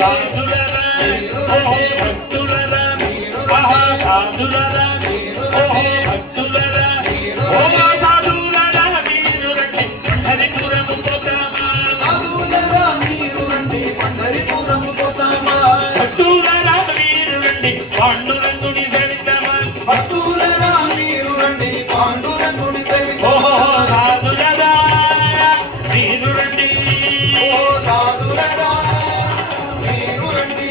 సాధులరా ఓహో భక్తులరా ఆహా సాధులరా ఓహో భక్తులరా ఓ సాధులరా మీరు రండి పండరిపురము పోతామా సాధులరా మీరు రండి పండరిపురము పోతామా భక్తులరా మీరు రండి పాండురంగుని సేవిద్దామా భక్తులరా మీరు రండి పాండురంగుని సేవిద్దామా ఓహో సాధులరా మీరు రండి ఓ సాధులరా మీరు రండి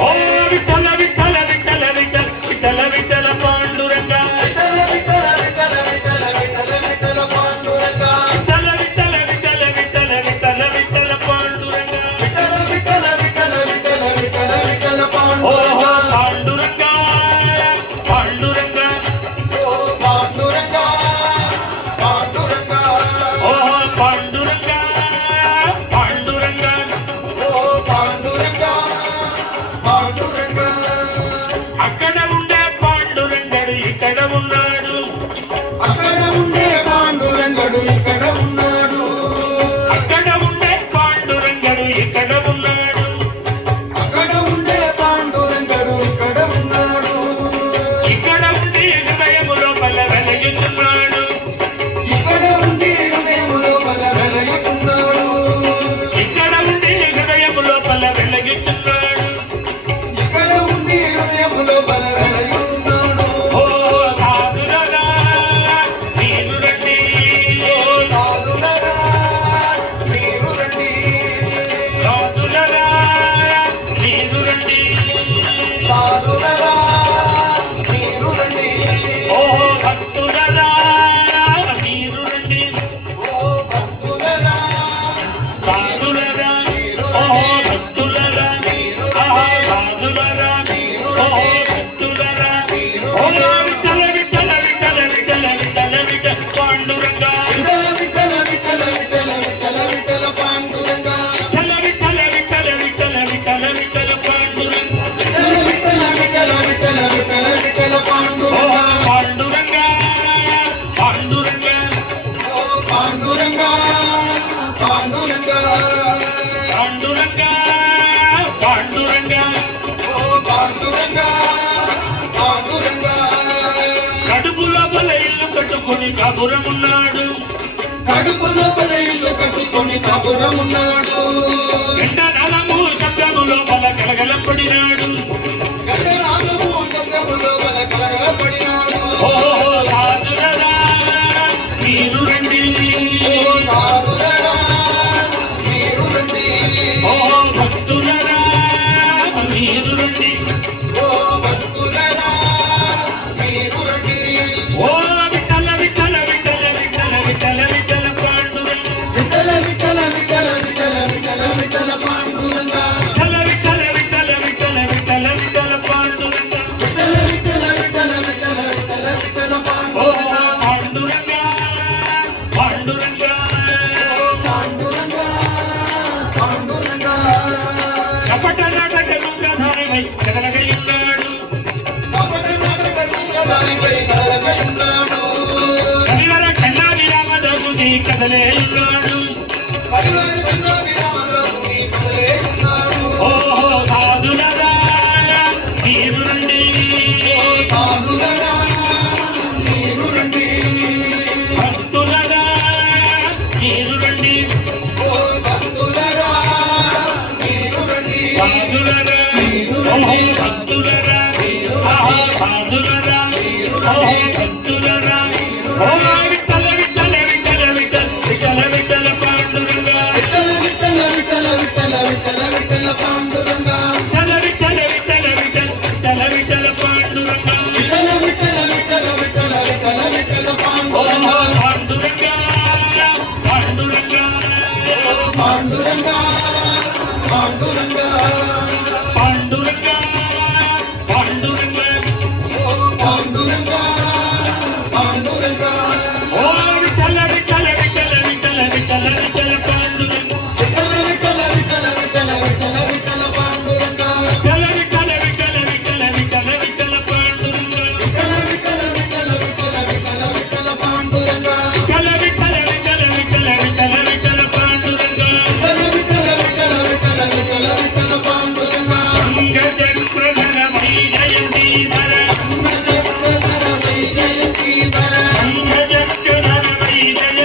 ఓ విఠల విఠల విఠల విఠల విఠల విఠల పాండురంగా విఠల విఠల విఠల విఠల విఠల విఠల పాండురంగా విఠల విఠల విఠల విఠల విఠల విఠల పాండురంగా విఠల విఠల విఠల విఠల విఠల విఠల ఓహో పాండురంగా పాండురంగా పాండురంగా ఓ పాండురంగా పాండురంగా ఓహో పాండురంగా పాండురంగా ఓ పాండురంగా పాండురంగా అక్కడ ఉండే పాండురంగడు ఇక్కడ ఉన్నాడు అక్కడ ఉండే పాండురంగడు ఇక్కడ ఉన్నాడు అక్కడ ఉండే పాండురంగడు ఇక్కడ ఉన్నాడు అక్కడ ఉండే పాండురంగడు ఇక్కడ ఉన్నాడు ఇక్కడ ఉండి హృదయము లోపల వెలిగిస్తున్నాడు ఇక్కడ ఉండి హృదయము లోపల వెలయుతున్నాడు ఇక్కడ ఉండి హృదయము లోపల వెలిగిస్తున్నాడు ఇక్కడ ఉండి హృదయము లోపల వెలయుతున్నాడు ఓ సాధులరా మీరు రండి ఓ సాధులరా మీరు రండి సాధులరా మీరు రండి సాధులరా మీరు రండి ఓ భక్తులరా మీరు రండి ఓ భక్తులరా సాధులరా ఓహో భక్తులరా ఆహా సాధులరా ఓహో భక్తులరా ఓ విఠల విఠల విఠల విఠల విఠల విఠల పాండురంగా విఠల విఠల విఠల విఠల విఠల విఠల పాండురంగా విఠల విఠల విఠల విఠల విఠల విఠల పాండురంగా విఠల విఠల విఠల విఠల విఠల విఠల ఓహో పాండురంగా పాండురంగా పాండురంగా ఓ పాండురంగా పాండురంగా పాండురంగా పాండురంగా ఓ పాండురంగా పాండురంగా కడుపు లోపల ఇల్లు కట్టుకొని కబురమున్నాడు కడుపు లోపల ఇల్లు కట్టుకొని కబురమున్నాడు ఎండ నలము శబ్దము లోపల కలగలపడినాడు గజరాజము శబ్దము లోపల కలగలపడినాడు ఓహో సాధులరా మీరు రండి ఓ సాధులరా మీరు రండి ఓహో భక్తులరా మీరు రండి ఓ భక్తులరా మీరు రండి ఓ విఠల విఠల విఠల విఠల విఠల విఠల పాండురంగా విఠల విఠల విఠల విఠల విఠల విఠల పాండురంగా విఠల విఠల విఠల విఠల విఠల విఠల పాండురంగా విఠల విఠల విఠల విఠల విఠల విఠల ఓహో పాండురంగా పాండురంగా పాండురంగా పాండురంగా పాండురంగా కపట నాటక రుద్రధారివై కదలగయున్నాడు కపట నాటక సూత్రధారిపై కదలగయున్నాడు కవివర కన్నా విరామదగుని కదలేయున్నాడు పరివారి కన్నా విరామదగుని కదలేయున్నాడు ఓహో సాధులరా మీరు రండి ఓ సాధులరా